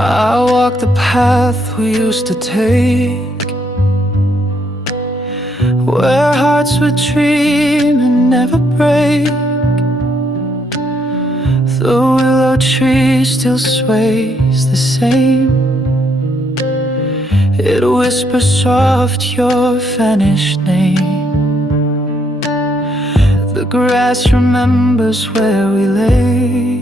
I walk the path we used to take, where hearts would dream and never break. The willow tree still sways the same. It whispers soft your vanished name. The grass remembers where we lay.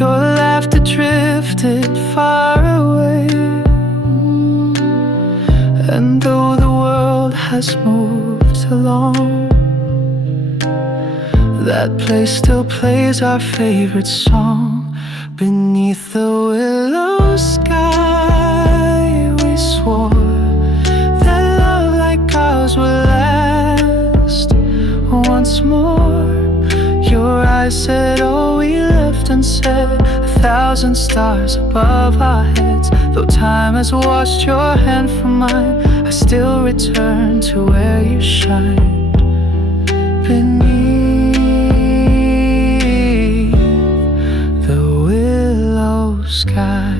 Your laughter drifted far away. And though the world has moved along, that place still plays our favorite song. Beneath the willow sky, we swore that love like ours would last once more. Your eyes said all we left unsaid, 1,000 stars above our heads. Though time has washed your hand from mine, I still return to where you shine. Beneath the willow sky.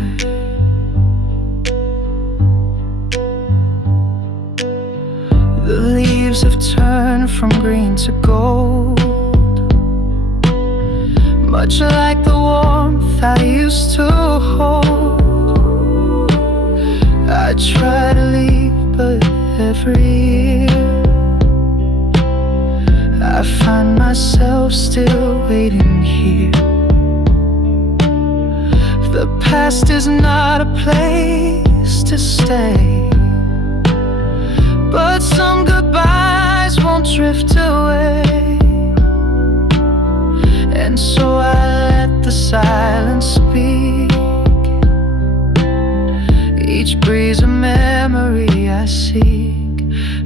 The leaves have turned from green to gold, much like the warmth I used to hold. I try to leave, but every year I find myself still waiting here. The past is not a place to stay, but some goodbyes won't drift away. And so I let the silence speak. Each breeze a memory I seek.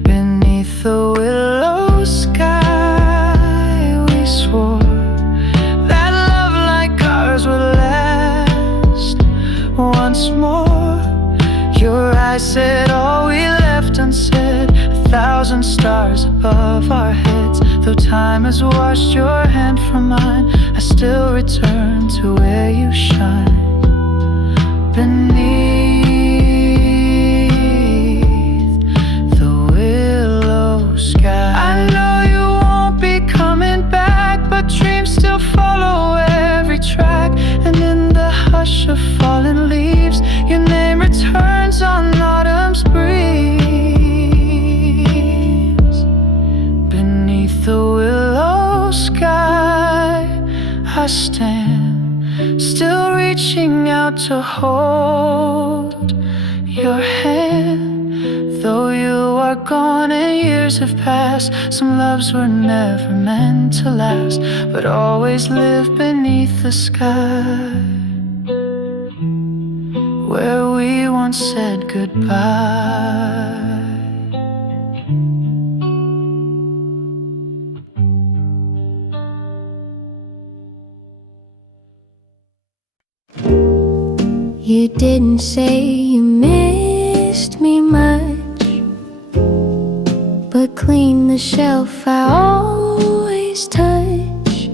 Beneath the willow sky, we swore that love like ours would last once more. Your eyes said all we left unsaid, 1,000 stars above our heads. Though time has washed your hand from mine, I still return to where you shine. Beneath the willow sky. I know you won't be coming back, but dreams still follow every track. And in the hush of fallen leaves, your name returns on autumn's breeze. Beneath the willow sky, I stand, still reaching out to hold your hand. Though you are gone and years have passed, some loves were never meant to last, but always live beneath the sky, where we once said goodbye. You didn't say you missed me much, but clean the shelf I always touch.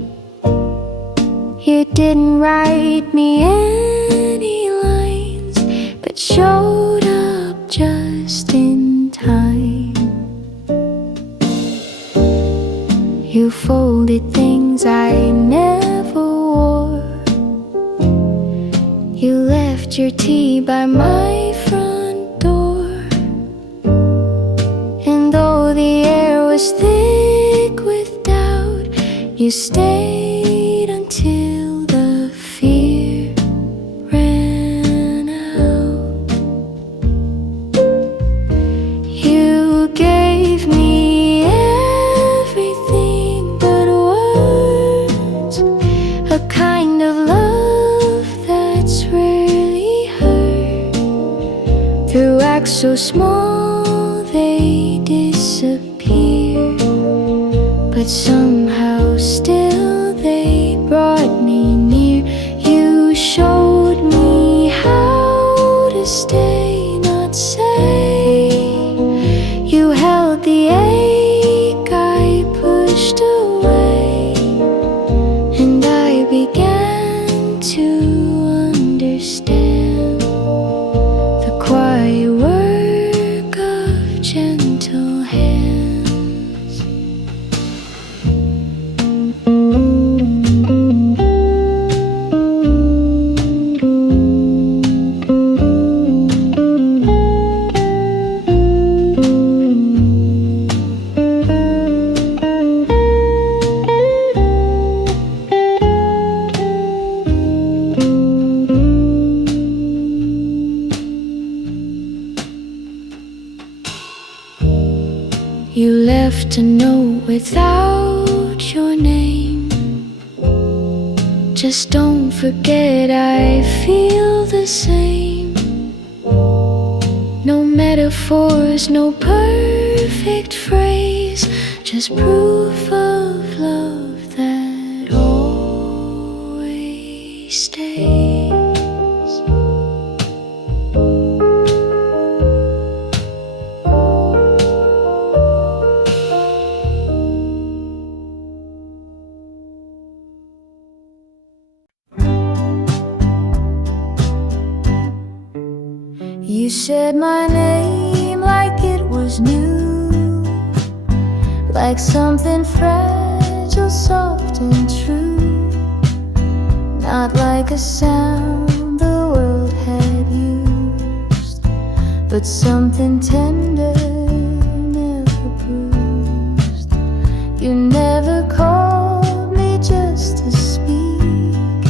You didn't write me any lines, but showed up just in time. You folded things I never wore. You left your tea by my front door. And though the air was thick with doubt, you stayed until the fear ran out. You gave me everything but words, a kind of love that's rarely heard. Through acts so small they disappear, but somehow still they brought me near. You showed me how to stay, not say. You held the ache I pushed away, and I began to to know without your name. Just don't forget I feel the same. No metaphors, no perfect phrase, just proof of love that always stays. You said my name like it was new, like something fragile, soft and true, not like a sound the world had used, but something tender, never bruised. You never called me just to speak.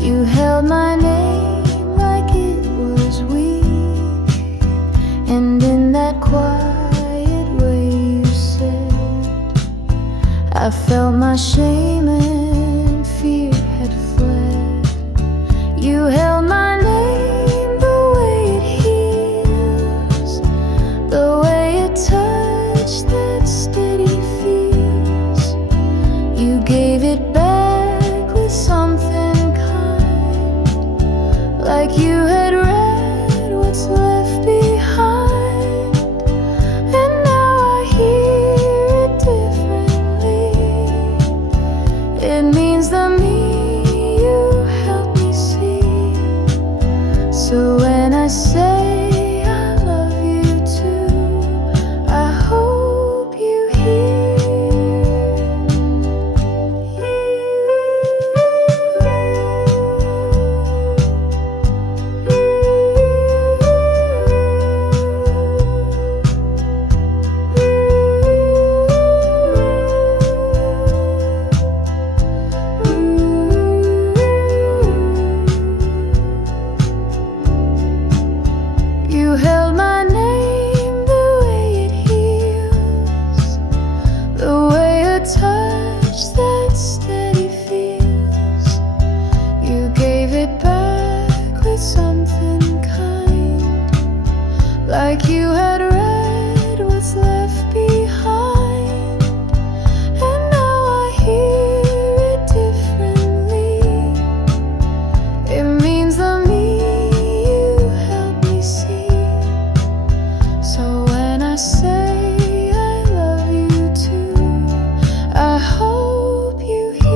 You held my name like it was weak, and in that quiet way you said, I felt my shame and fear had fled. You held my name the way it heals, the way it touched that steady feels. You gave it back with something kind, like you had read what's left behind. And now I hear it differently. It means the me you helped me see. So when I say I love you too, I hope you You held my name the way it heals, the way a touch that steady feels. You gave it back with something kind, like you had read what's left behind. And now I hear it differently. It means the me you helped me see. So when I say I love you too, I hope you hear.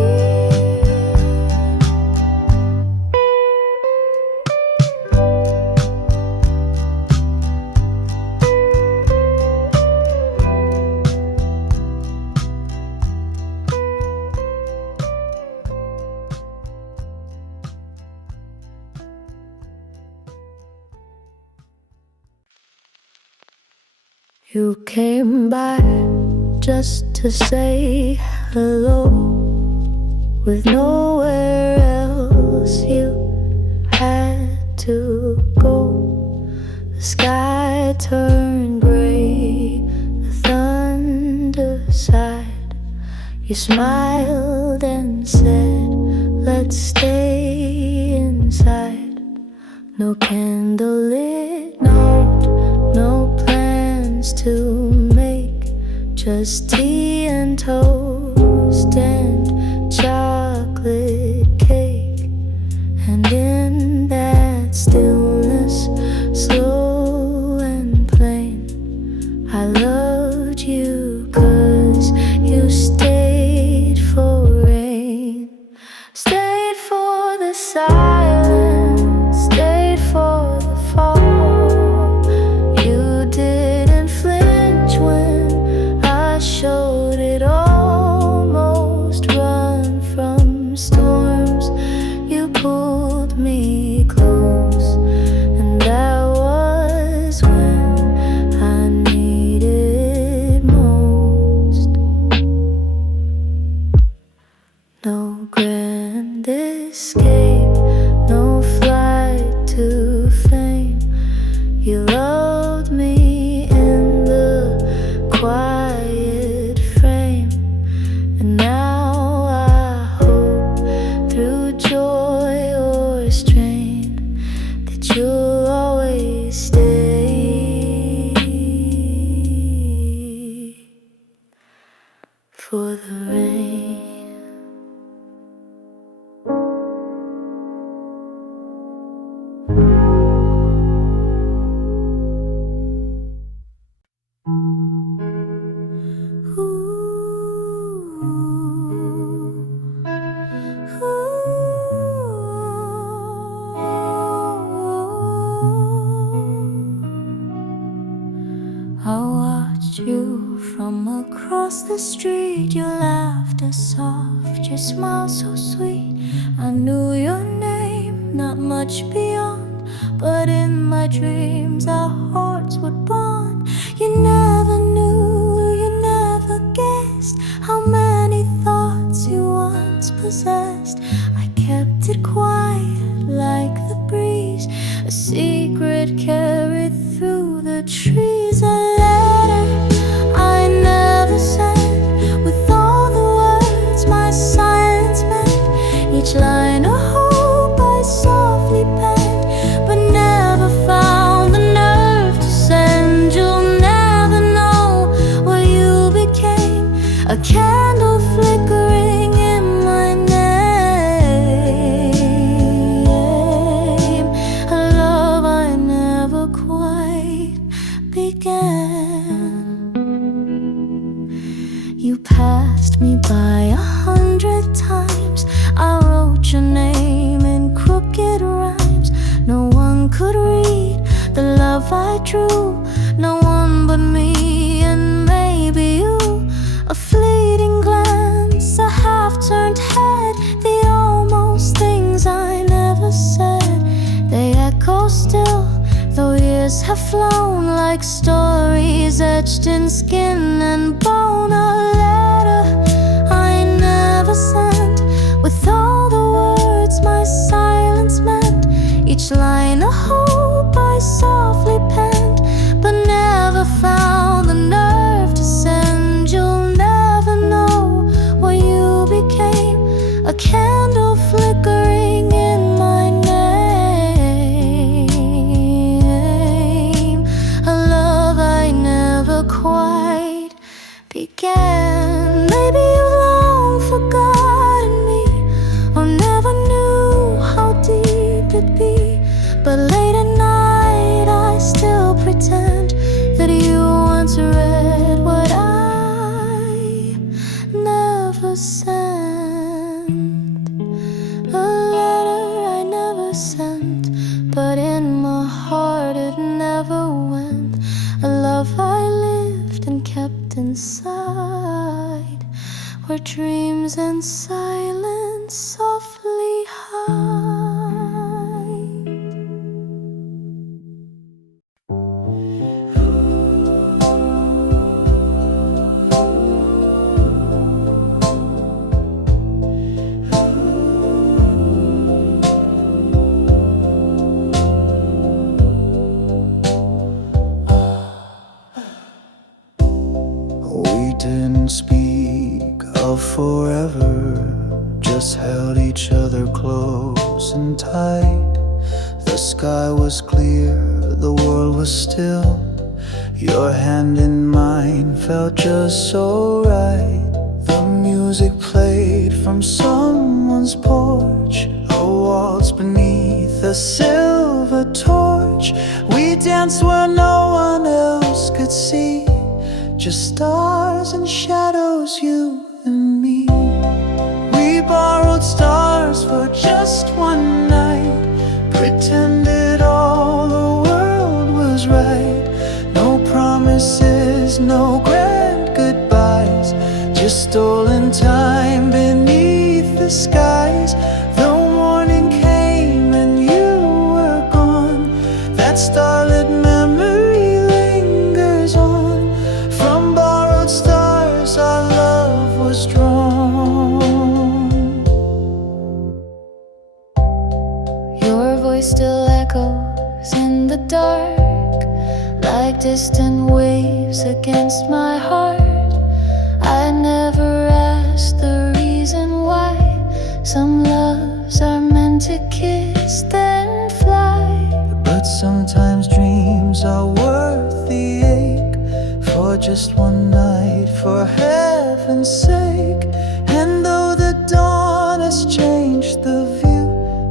You came by just to say hello, with nowhere else you had to go. The sky turned gray, the thunder sighed. You smiled and said, let's stay inside. No candlelit note, no plans to make, just tea and toast and chocolate cake. And in that stillness, slow and plain, I loved you 'cause you stayed for rain, stayed for the silence, stayed for the fall. You didn't flinch when I showed it, almost run from for the rain. I watched you from across the street. Your laughter soft, your smile so sweet. I knew your name, not much beyond, but in my dreams our hearts would bond. You never knew, you never guessed how many thoughts you once possessed. I kept it quiet like the breeze, a secret carried through the trees. A letter I never sent, with all the words my silence meant. Each line a hope I softly penned, but never found the nerve to send. You'll never know what you became, a candle flickering in my name, a love I never quite began. You passed me by 100 times. I wrote your name in crooked rhymes. No one could read the love I drew, no one but me and maybe you. A fleeting glance, a half-turned head, the almost things I never said. They echo still, though years have flown, like stories etched in skin and bone. A letter I never sent, with all the words my silence meant. Each line a hope I softly penned, but never found the nerve to send. You'll never know what you became, a candle flickering in my name, a love I never quite began. Maybe you've long forgotten me, or never knew how deep it'd be, but late at night I still pretend that you once read what I never sent. A letter I never sent, but in my heart it never went. A love I lived and kept inside, where dreams and silence softly hide. We didn't speak of forever, just held each other close and tight. The sky was clear, the world was still. Your hand in mine felt just so right. The music played from someone's porch, a waltz beneath a silver torch. We danced where no one else could see, just stars and shadows, you and me. We borrowed stars for just one night, pretended all the world was right. No promises, no grand goodbyes, just stolen time beneath the skies. The morning came and you were gone, that starlit memory lingers on. From borrowed stars our love was drawn. Your voice still echoes in the dark, like distant waves against my heart. I never asked the reason why. Some loves are meant to kiss then fly, but sometimes dreams are worth the ache, for just one night, for heaven's heaven's sake. And though the dawn has changed the view,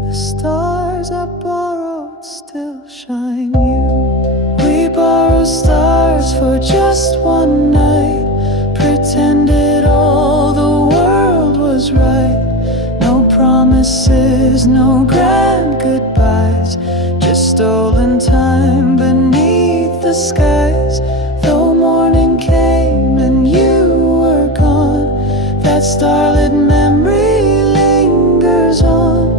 the stars I borrowed still shine you. We borrow stars for just one night, pretended all the world was right. No promises, no grand goodbyes, just stolen time beneath the skies. Though morning came and you were gone, that starlit memory lingers on.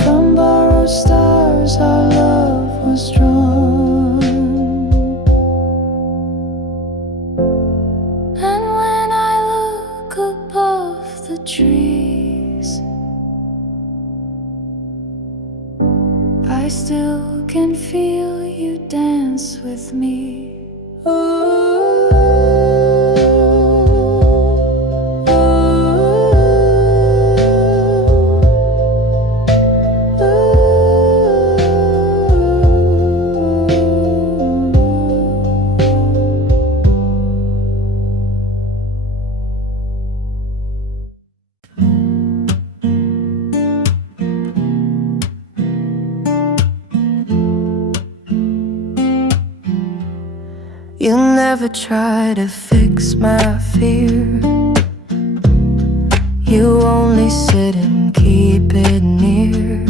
From borrowed stars our love was drawn. And when I look above the trees, I still can feel you dance with me. You never try to fix my fear. You only sit and keep it near.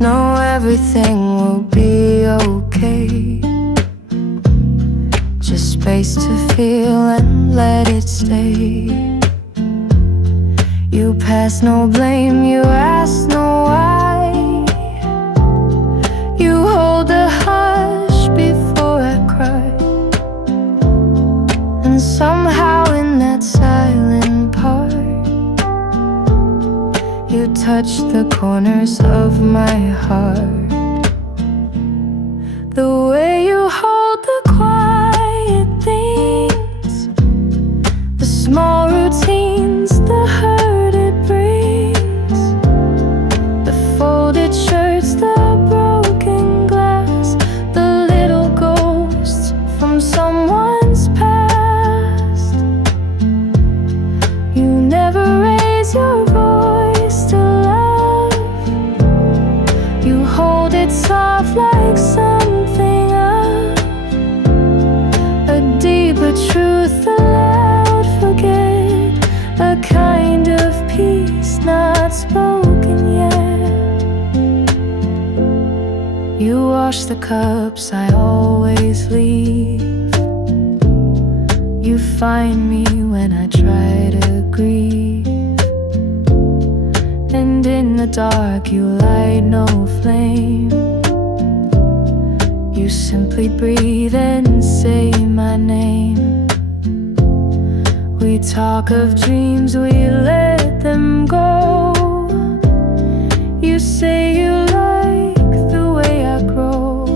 Know everything will be okay. Just space to feel and let it stay. You pass no blame, you ask no why. You hold the hush before I cry. And somehow in that silent part, you touch the corners of my heart. The way you hold the quiet things, the small routines, the hurt it brings, the folded shirts, the broken glass, the little ghosts from someone's past. You never raise your voice to love. You hold it soft like something of a deeper truth, a loud forget, a kind of peace not spoken yet. You wash the cups I always leave. You find me when I try to grieve. And in the dark you light no flame. You simply breathe and say my name. We talk of dreams, we let them go. You say you like the way I grow.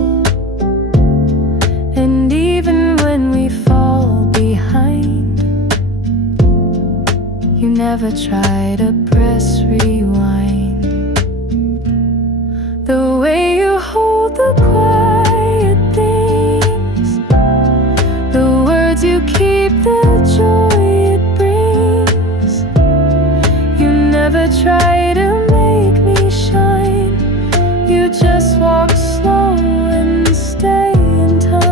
And even when we fall behind, you never try to press rewind. The way you hold the quiet things, the words you keep, the joy it brings. You never try to make me shine. You just walk slow and stay in time.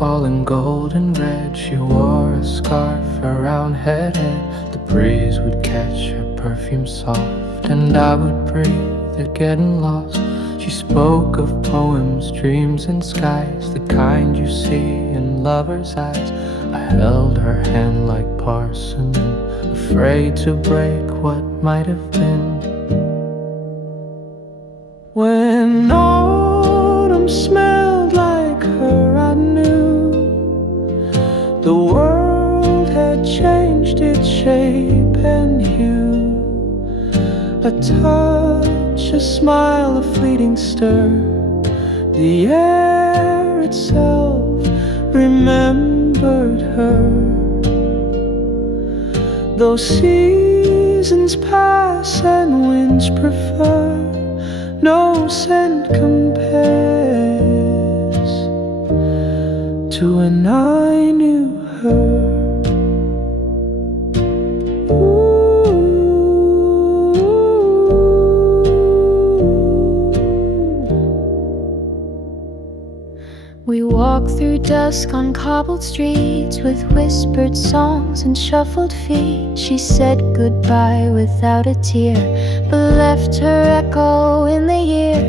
falling golden red. She wore a scarf around her head. The breeze would catch her perfume soft, and I would breathe it getting lost. She spoke of poems, dreams and skies, the kind you see in lovers' eyes. I held her hand like parson, afraid to break what might have been. When autumn smelled like her, I knew the world had changed its shape and hue. A touch, a smile, a fleeting stir, the air itself remembered her. Though seasons pass and winds prefer, no scent compares to when I knew her. We walked through dusk on cobbled streets with whispered songs and shuffled feet. She said goodbye without a tear, but left her echo in the year.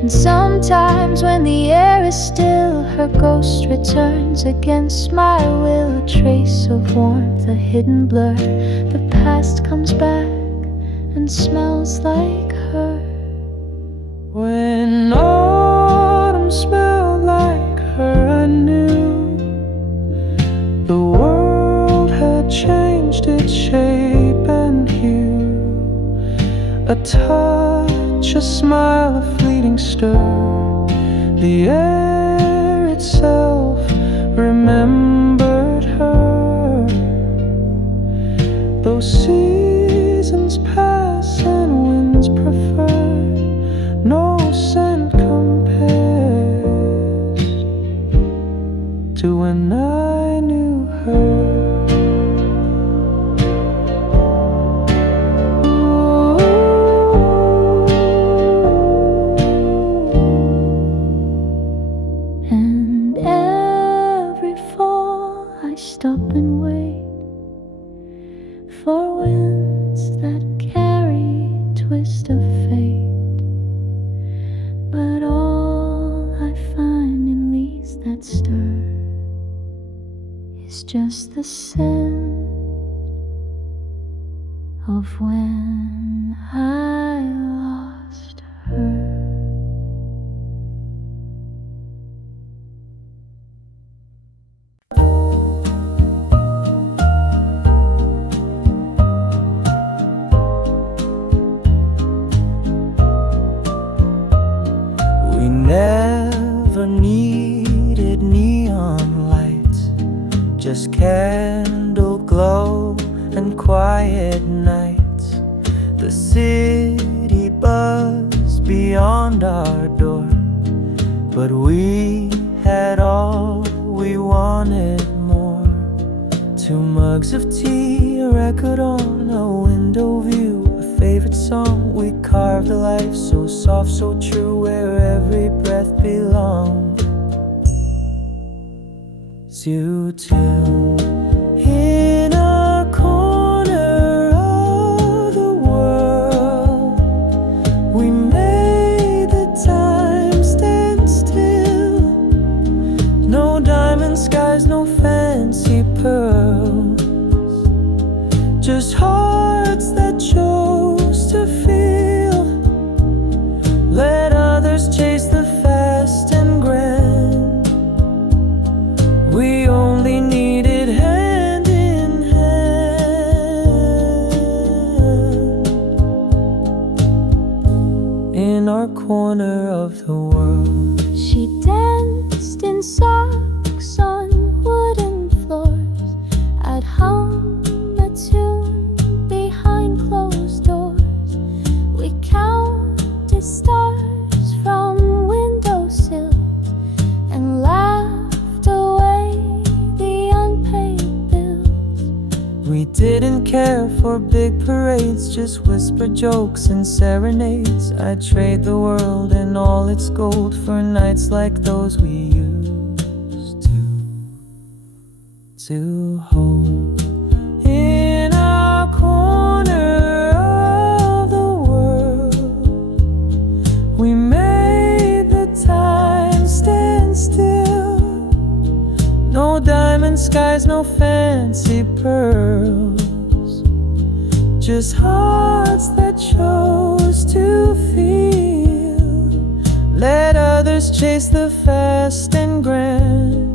And sometimes when the air is still, her ghost returns against my will. A trace of warmth, a hidden blur, the past comes back and smells like her. When autumn smelled like her, I knew the world had changed its shape and hue. A touch, a smile, a fleeting stir, the air itself remembered her. Though seasons pass and winds prefer, no scent compares to when I knew her. And every fall I stop and wait for winds that carry twist of fate. But all I find in leaves that stir is just the scent of when I lost her. We never needed neon lights, just candle glow and quiet nights. The city buzzed beyond our door, but we had all we wanted more. 2 mugs of tea, a record on, a window view, a favorite song. We carved a life so soft, so true, where every breath belongs you too. In a corner of the world, we made the time stand still. No diamond skies, no fancy pearls, just hearts that chose to feel. Let others chase the fast and grand. We only needed hand in hand. In our corner of the world, She danced in socks on wooden floors. I'd hum a tune behind closed doors. We counted stars from windowsills and laughed away the unpaid bills. we didn't care for big parades, just whispered jokes and serenades. I'd trade the world and all its gold for nights like those we used to. to hold. In our corner of the world, we made the time stand still. No diamond skies, no fancy pearls, just hearts that chose to feel. Let others chase the fast and grand.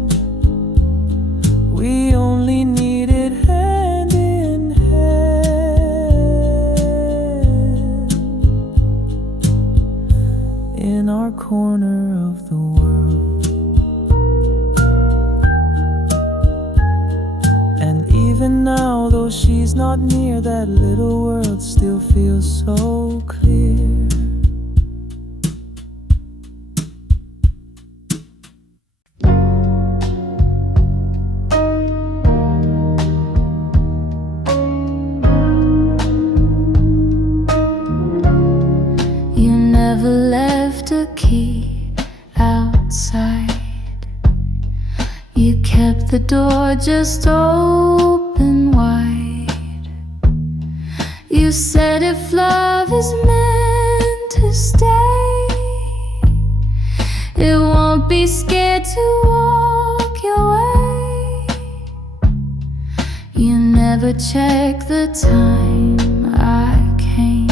We only needed hand in hand. In our corner of the world. And even now, though she's not near, that little world still feels so clear. You never left a key outside. You kept the door just open wide. You said if love is meant to stay, it won't be scared to walk your way. You never checked the time I came.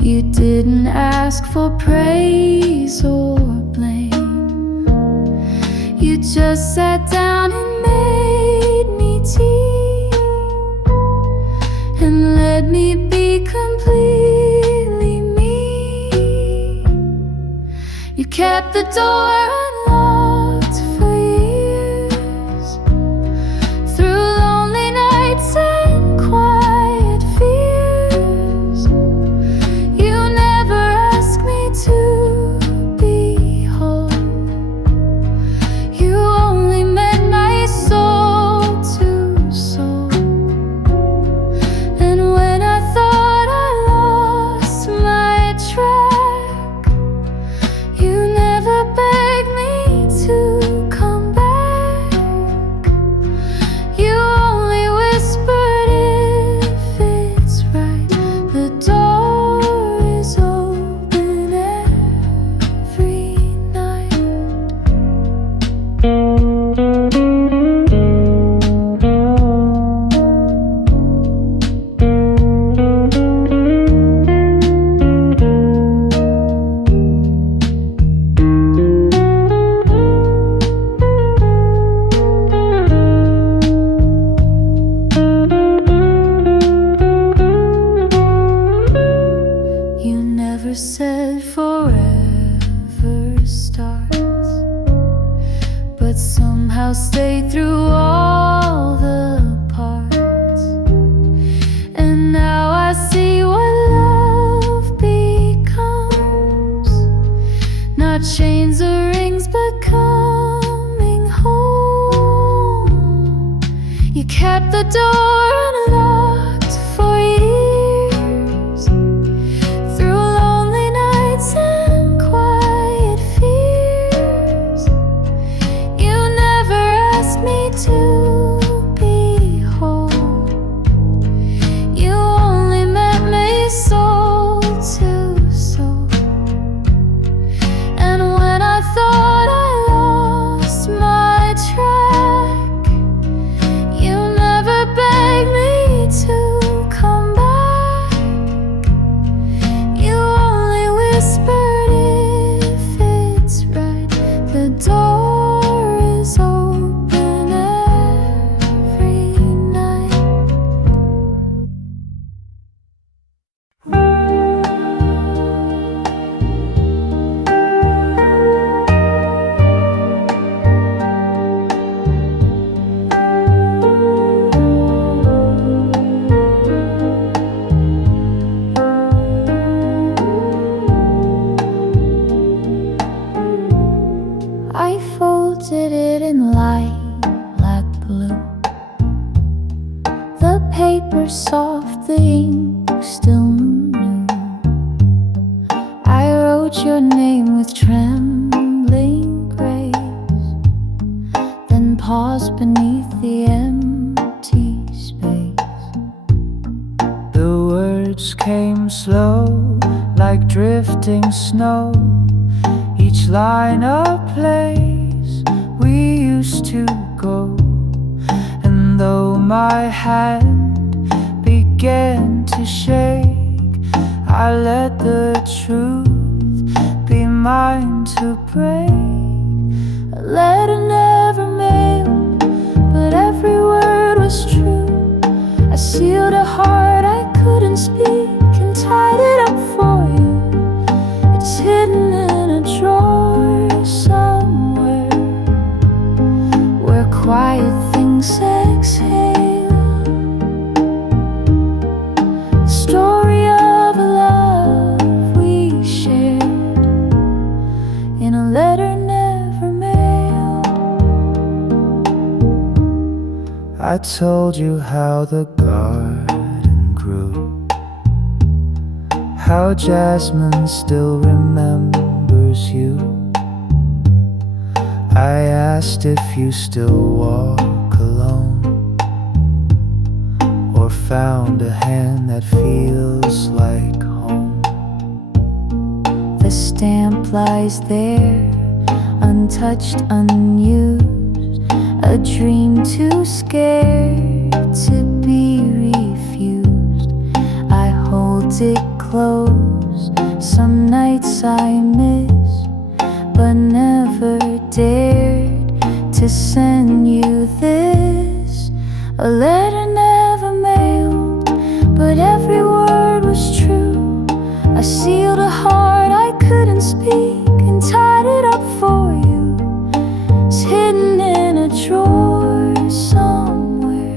You didn't ask for praise or blame. You just sat down and made me tea and let me be completely me. You kept the door unlocked for years, through lonely nights and quiet fears. You never asked me to be whole. You only met my soul to soul. And when I thought I lost my track, you never begged me to come back. You only whispered if it's right. The door is open every night. You never said forever starts, but somehow stayed through all the parts. And now I see what love becomes, not chains or rings, but coming home. You kept the door unlocked for years, through lonely nights and quiet fears. You never asked me to be whole. You only met me soul to soul. And when I thought I lost my track, you never begged me to come back. You only whispered if it's right. The door is open every night. I folded it in lilac blue, the paper soft, the ink still new. I wrote your name with trembling grace, then paused beneath the empty space. The words came slow, like drifting snow, each line a place we used to go. And though my hand began to shake, I let the truth be mine to break. A letter never mailed, but every word was true. I sealed a heart I couldn't speak and tied it up for you. It's hidden in a drawer somewhere, where quiet things exhale. The story of a love we shared in a letter never mailed. I told you how the garden grew, how jasmine still remembers you. I asked if you still walk alone, or found a hand that feels like home. The stamp lies there, untouched, unused, a dream too scared to be refused. I hold it close, some nights I miss, but never dared to send you this. A letter never mailed, but every word was true. I sealed a heart I couldn't speak and tied it up for you. It's hidden in a drawer somewhere,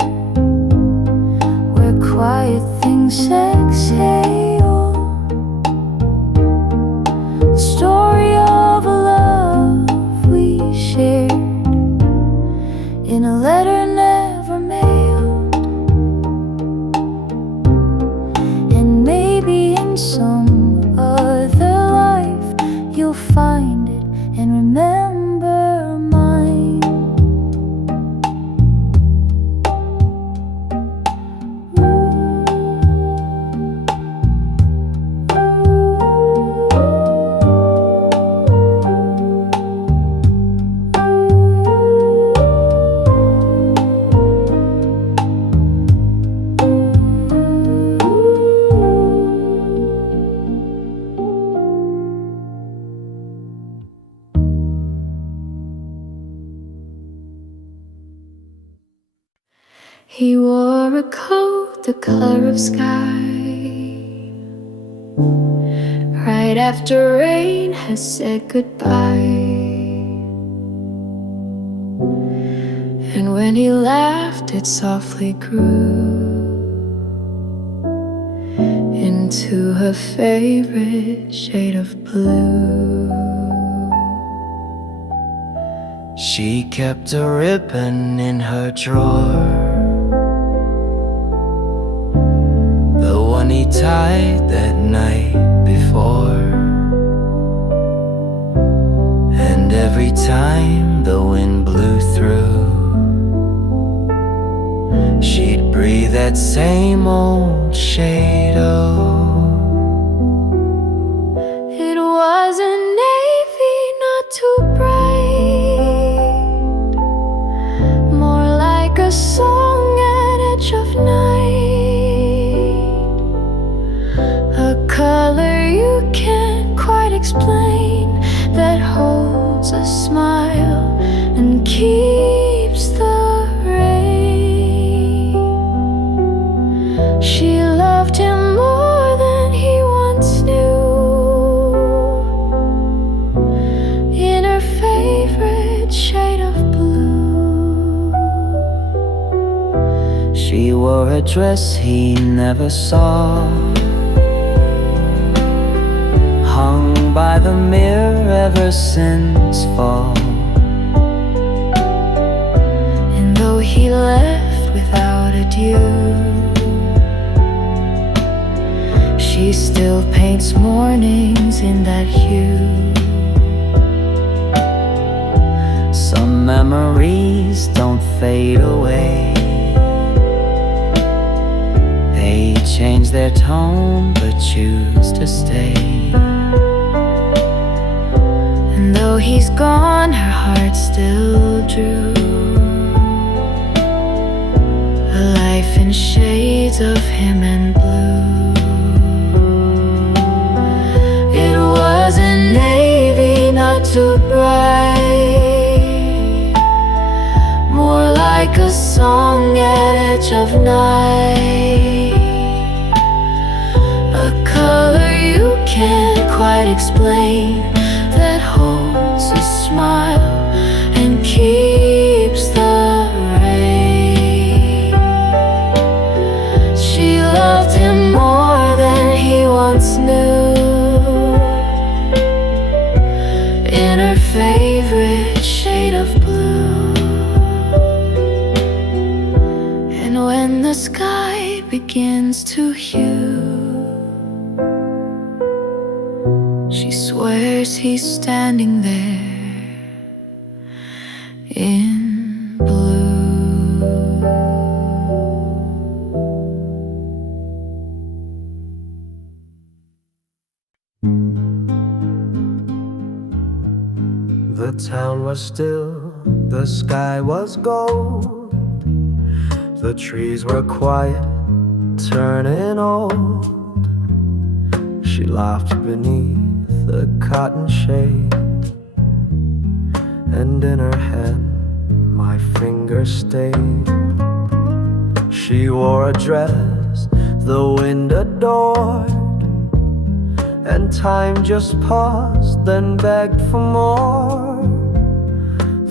where quiet things exhale. The story of a love we shared in a letter never mailed. And maybe in some other life you'll find it and remember mine. He wore a coat the color of sky, right after rain has said goodbye. And when he laughed, it softly grew into her favorite shade of blue. She kept a ribbon in her drawer, the one he tied that night before. And every time the wind blew through, she'd breathe that same old shade of. It wasn't navy, not too bright, more like a song at edge of night, a color you can't quite explain, that holds a smile and keeps the rain. She loved him more than he once knew, in her favorite shade of blue. She wore a dress he never saw, hung by the mirror ever since fall. And though he left without adieu, she still paints mornings in that hue. Some memories memories don't fade away. They change their tone but choose to stay. And though he's gone, her heart still drew a life in shades of him and blue. It wasn't navy, not too bright, more like a song at edge of night, a color you can't quite explain, that holds a smile and keeps the rain. She loved him more than he once knew, in her favorite shade of blue. And when the sky begins to hue, she swears he's standing there in blue. The town was still, the sky was gold, the trees were quiet, turning old. She laughed beneath the cotton shade, and in her head my finger stayed. She wore a dress the wind adored, and time just paused, then begged for more.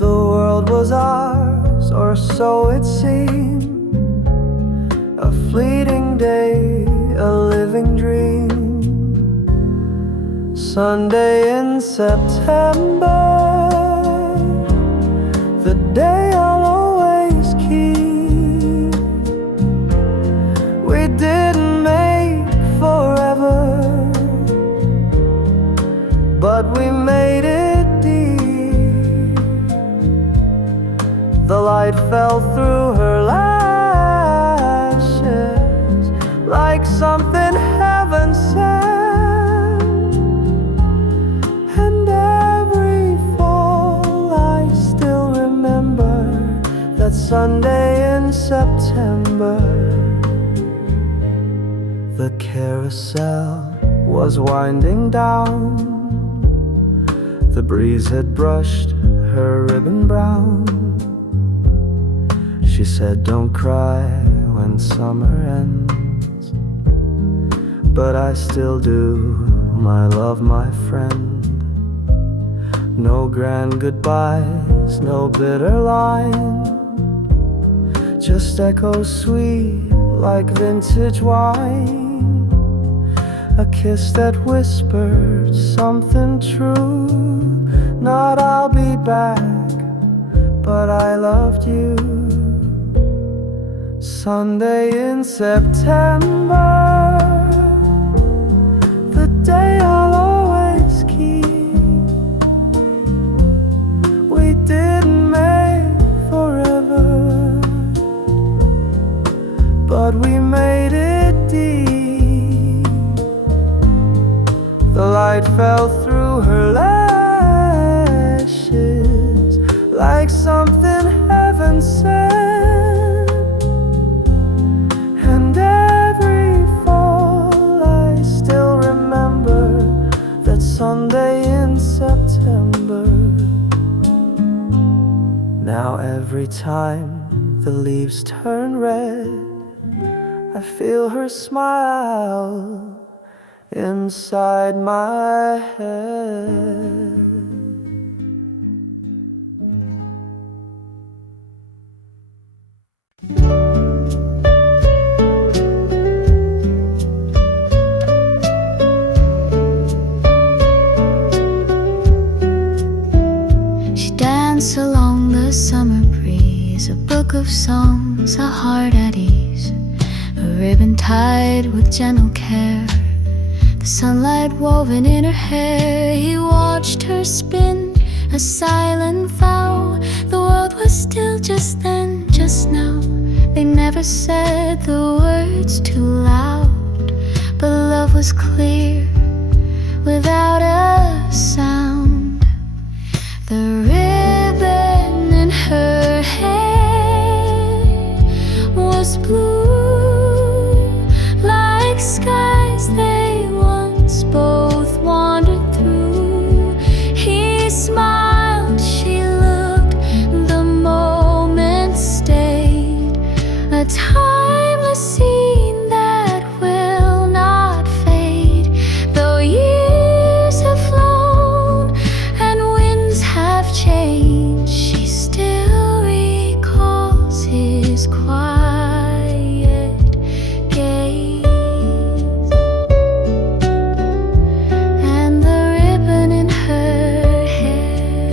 The world was ours, or so it seemed, a fleeting day, a living dream. Sunday in September, the day I'll always keep. We didn't make forever, but we made it deep. The light fell through her lashes like something heaven sent. And every fall I still remember that Sunday in September. The carousel was winding down, the breeze had brushed her ribbon brown. She said, don't cry when summer ends, but I still do, my love, my friend. No grand goodbyes, no bitter line, just echoes sweet like vintage wine. A kiss that whispered something true, not I'll be back, but I loved you. Sunday in September, the day I'll always keep. We didn't make forever, but we made it deep. The light fell through her lashes like something heaven sent. And every fall I still remember that Sunday in September. Now every time the leaves turn red, I feel her smile inside my head. She danced along the summer breeze, a book of songs, a heart at ease, a ribbon tied with gentle care, the sunlight woven in her hair. He watched her spin a silent vow. The world was still just then, just now. They never said the words too loud, but love was clear without a sound. The ribbon in her hair was blue, like skies they once both wandered through. He smiled, she looked, the moment stayed, a timeless scene that will not fade. Though years have flown and winds have changed, she still recalls his quiet gaze. And the ribbon in her hair.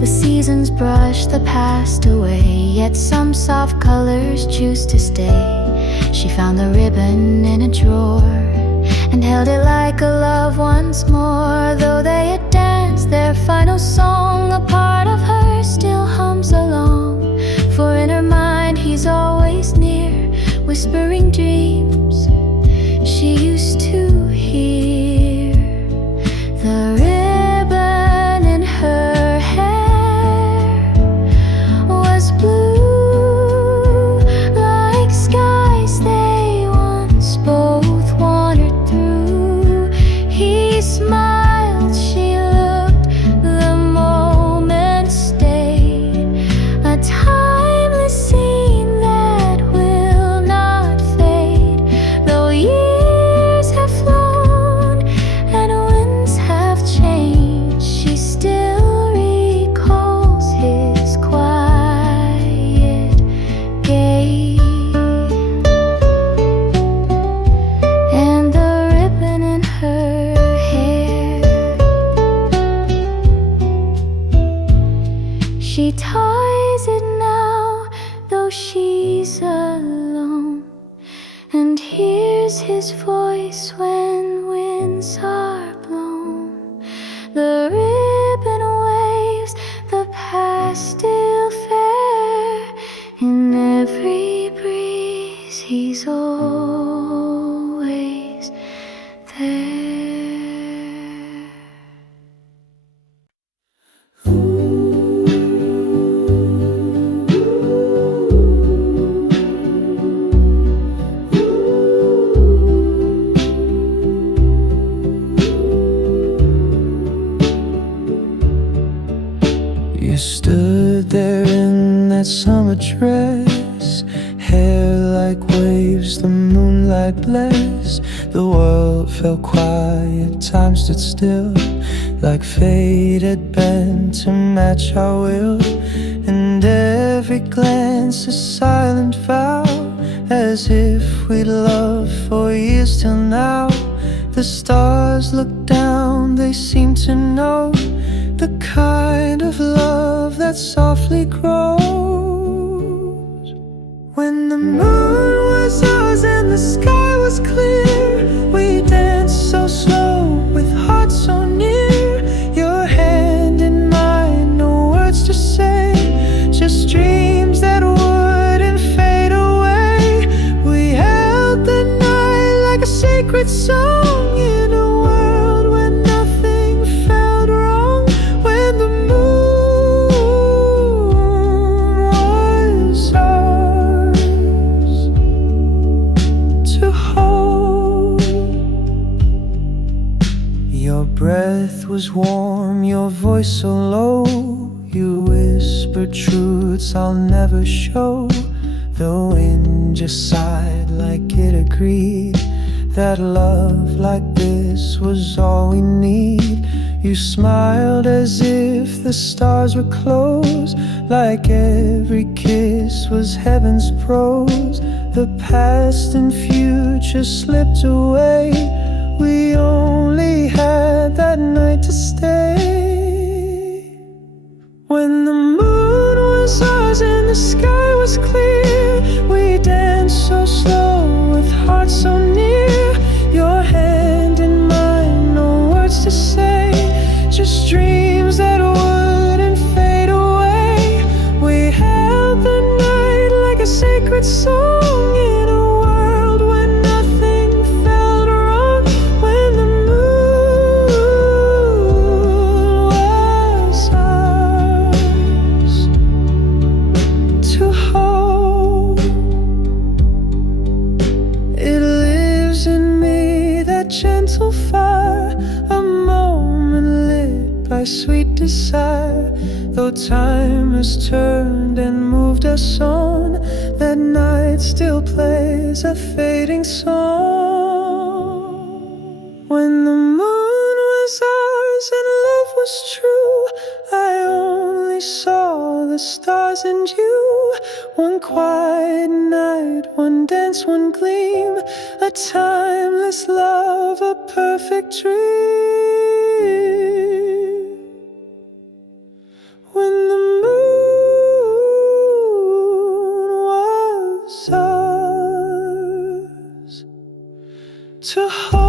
The seasons brush the past away, yet some soft colors choose to stay. She found the ribbon in a drawer and held it like a love once more. Though they had danced their final song, a part of her still hums along. For in her mind he's always near, whispering dreams she used to hear. The ribbon in her hair was blue, like skies they once both wandered through. He smiled, she looked, the moment stayed, a timeless scene that will not fade. Though years have flown and winds have changed, she still recalls his quiet gaze. And the ribbon in her hair, she ties it now, though she's alone, and hears his voice when winds are blown. The ribbon waves, the past still fair, in every breeze he's always there. You stood there in that summer dress, hair like waves the moonlight blessed. The world felt quiet, time stood still, like fate had bent to match our will. And every glance a silent vow, as if we'd loved for years till now. The stars looked down, they seemed to know the kind of love that softly grows. When the moon was ours and the sky was clear, we danced so slow with hearts so near. Your hand in mine, no words to say, just dreams that wouldn't fade away. We held the night like a sacred song in a world where nothing felt wrong. When the moon was ours to hold. Your breath was warm, your voice so low. You whispered truths I'll never show. The wind just sighed like it agreed that love like this was all we need. You smiled as if the stars were closed, like every kiss was heaven's prose. The past and future slipped away, we only had that night to stay. When the moon was ours and the sky was clear, we danced so slow with hearts so near. Your hand in mine, no words to say. though time has turned and moved us on, that night still plays a fading song. When the moon was ours and love was true, I only saw the stars and you. One quiet night, one dance, one gleam, a timeless love, a perfect dream. When the moon was ours to hold.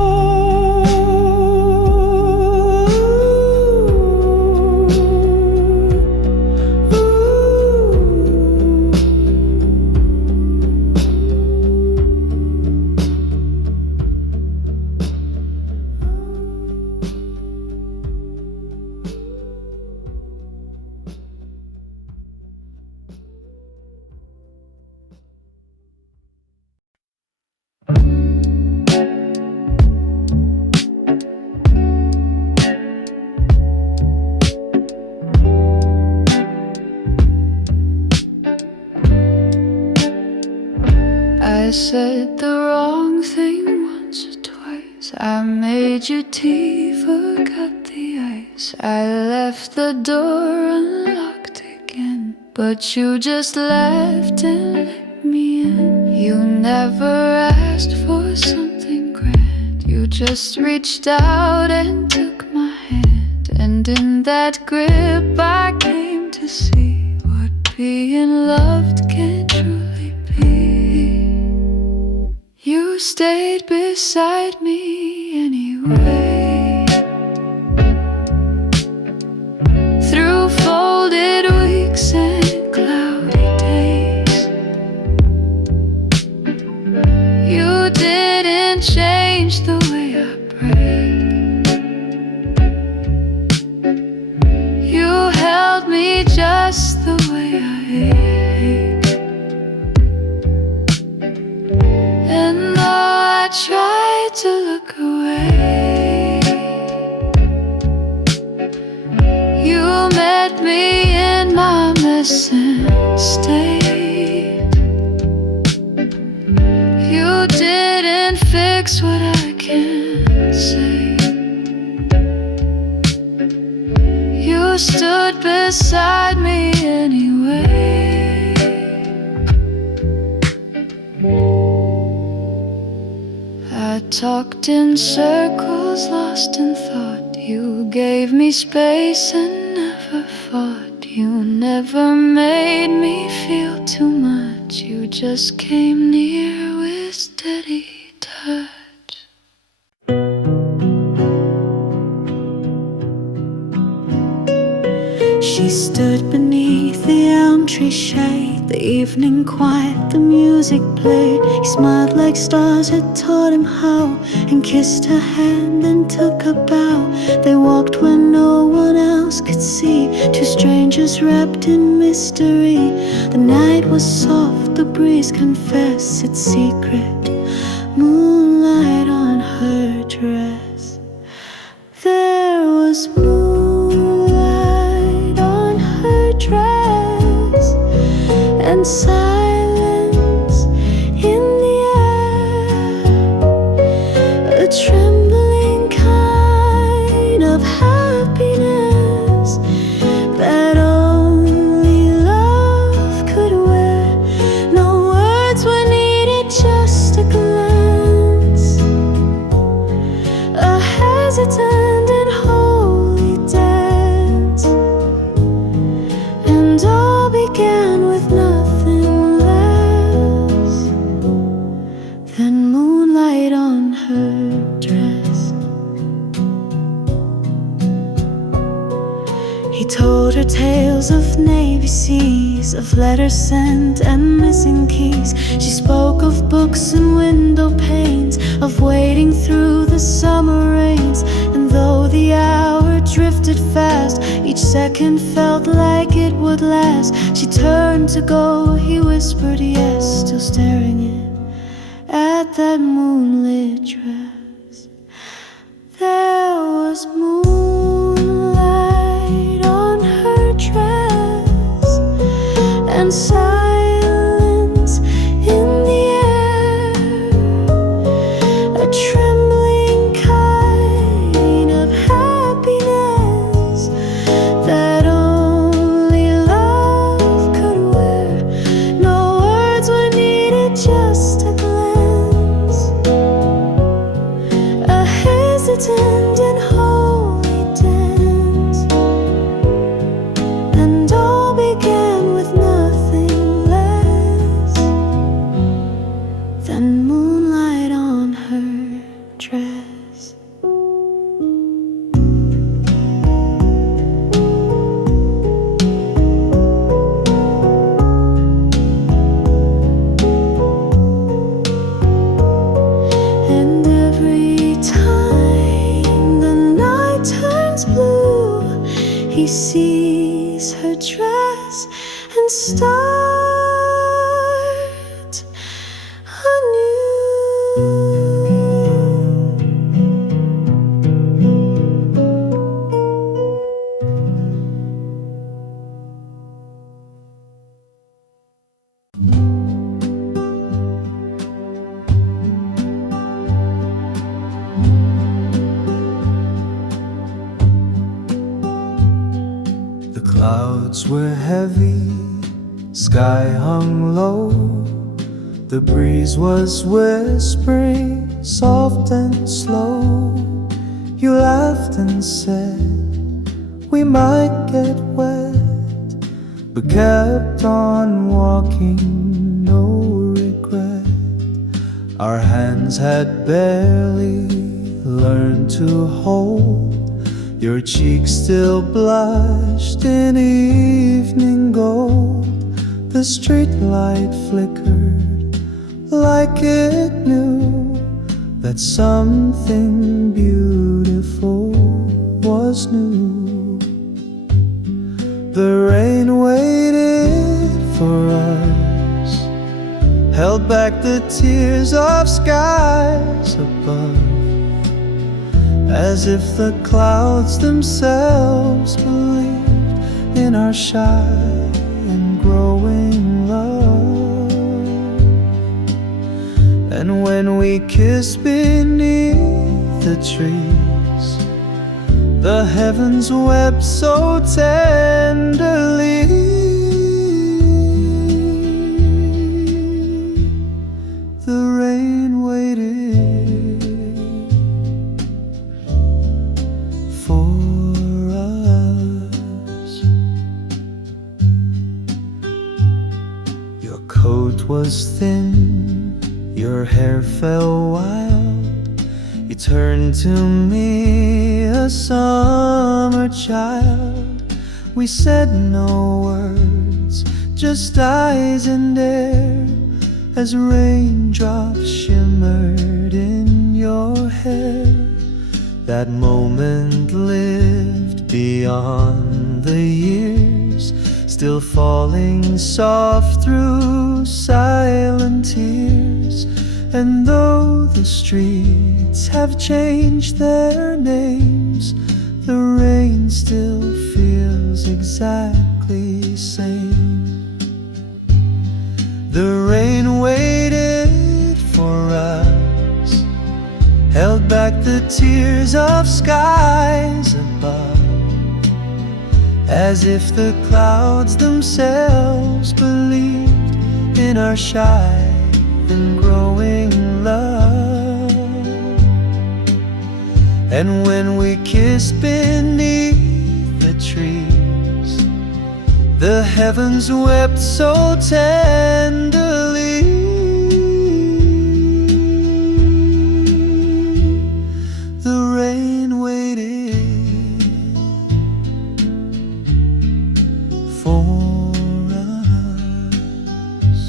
I said the wrong thing once or twice. I made you tea, forgot the ice. I left the door unlocked again, but you just left and let me in. You never asked for something grand, you just reached out and took my hand. And in that grip I came to see what being loved can truly be. You stayed beside me anyway, through folded weeks and cloudy days. You didn't change the way I prayed. You held me just the way I hate. And though I tried to look away, you met me in my mess and stayed. You didn't fix what I can't say. You stood beside me anyway. I talked in circles, lost in thought. You gave me space and never fought. You never made me feel too much. You just came near with steady touch. She stood beneath the elm tree shade, the evening quiet, the music played. He smiled like stars had taught him how, and kissed her hand and took a bow. They walked where no one else could see, two strangers wrapped in mystery. The night was soft, the breeze confessed its secret. Moonlight on her dress. There was moonlight on her dress, and silence in the air, a trembling kind of happiness that only love could wear. No words were needed, just a glance, a hesitant and holy dance. And all began with nothing less than moonlight on her dress. He told her tales of navy seas, of letters sent and missing keys. She spoke of books and window panes, of wading through the summer rains. And though the hour drifted fast, each second felt like it would last. She turned to go, he whispered yes, still staring in at that moonlit dress. There was moonlight on her dress, and silence in the air, a trembling kind of happiness that only love could wear. No words were needed, just a glance, a hesitant and holy dance, and all began with nothing less than moonlight on her dress. And every time the night turns blue, he sees her dress and start anew. The clouds were heavy, sky hung low. The breeze was whispering, soft and slow. You laughed and said we might get wet, but kept on walking, no regret. Our hands had barely learned to hold. Your cheeks still blushed in evening gold. The street light flickered like it knew that something beautiful was new. The rain waited for us, held back the tears of skies above, as if the clouds themselves believed in our shy and growing love. And when we kissed beneath the trees, the heavens wept so tenderly. The rain waited for us. Your coat was thin, your hair fell wild. You turned to me, a summer child. We said no words, just eyes and air, as raindrops shimmered in your hair. That moment lived beyond the years, still falling soft through silent tears. And though the streets have changed their names, the rain still feels exactly same. The rain waited for us, held back the tears of skies above, as if the clouds themselves believed in our shy and growing love. And when we kissed beneath the trees, the heavens wept so tenderly. The rain waited for us.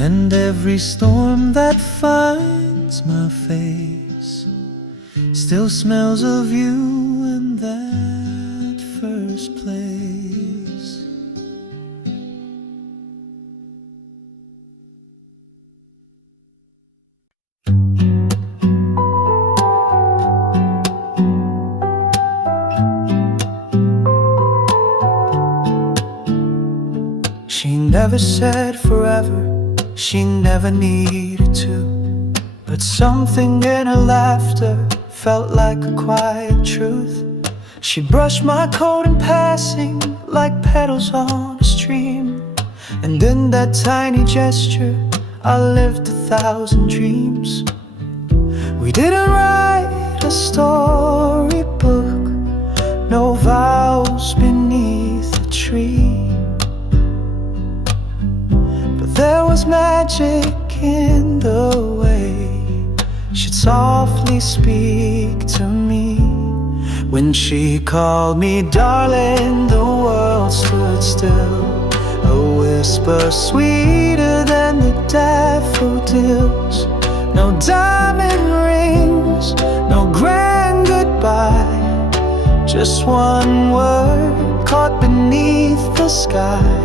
And every storm that finds my face still smells of you and that first place. She never said forever, she never needed to, but something in her laughter felt like a quiet truth. She brushed my coat in passing like petals on a stream, and in that tiny gesture I lived 1,000 dreams. We didn't write a storybook, no vows beneath a tree, but there was magic in the way she'd softly speak to me. When she called me darling, the world stood still, a whisper sweeter than the daffodils. No diamond rings, no grand goodbye, just one word caught beneath the sky.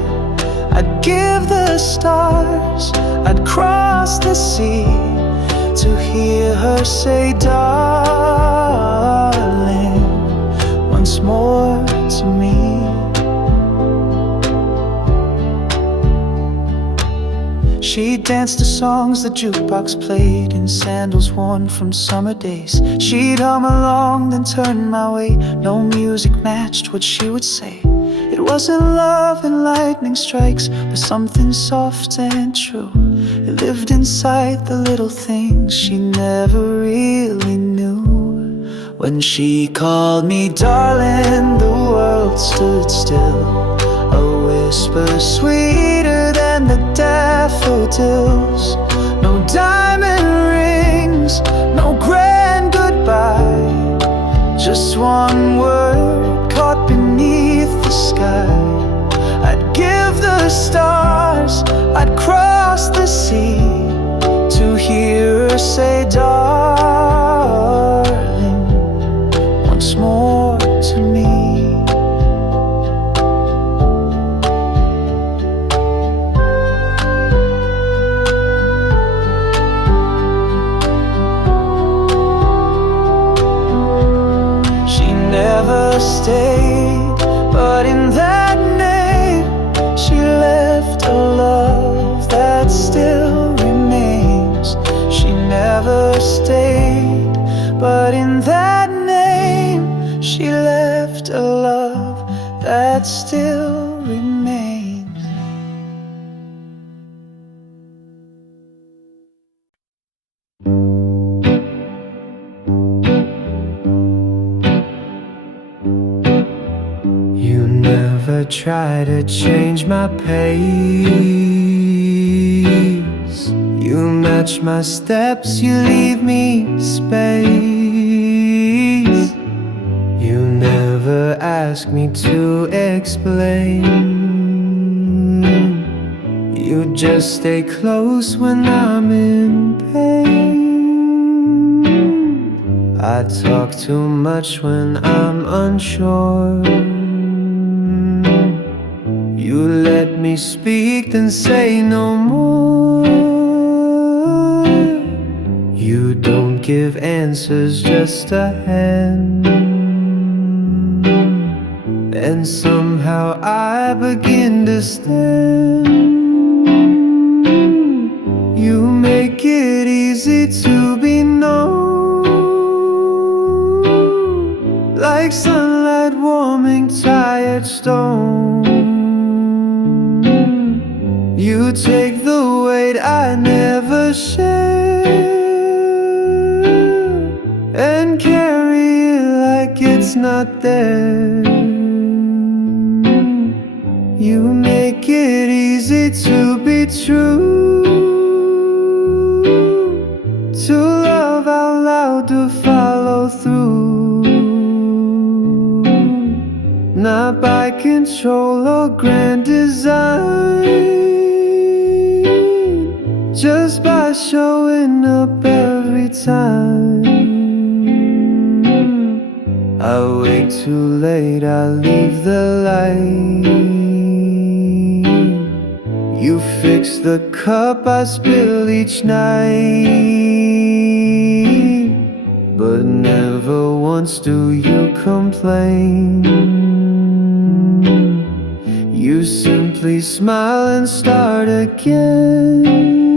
I'd give the stars, I'd cross the sea to hear her say darling once more to me. She danced to songs the jukebox played in sandals worn from summer days. She'd hum along, then turn my way. No music matched what she would say. It wasn't love and lightning strikes, but something soft and true. It lived inside the little things she never really knew. When she called me darling, the world stood still, a whisper sweeter than the daffodils. No diamond rings, no grand goodbye, just one word caught beneath the sky. I'd give the stars, I'd cross the sea to hear her say darling once more to me. Never stayed, but in that name she left a love that still remains. She never stayed, but in that name she left a love that still remains. Try to change my pace. You match my steps, you leave me space. You never ask me to explain. You just stay close when I'm in pain. I talk too much when I'm unsure. You let me speak, then say no more. You don't give answers, just a hand. And somehow I begin to stand. You make it easy to be known, like sunlight warming tired stone. You take the weight I never shared and carry it like it's not there. You make it easy to be true, to love out loud, to follow through, not by control or grand design, just by showing up every time. I wake too late, I leave the light. You fix the cup I spill each night, but never once do you complain. You simply Please smile and start again.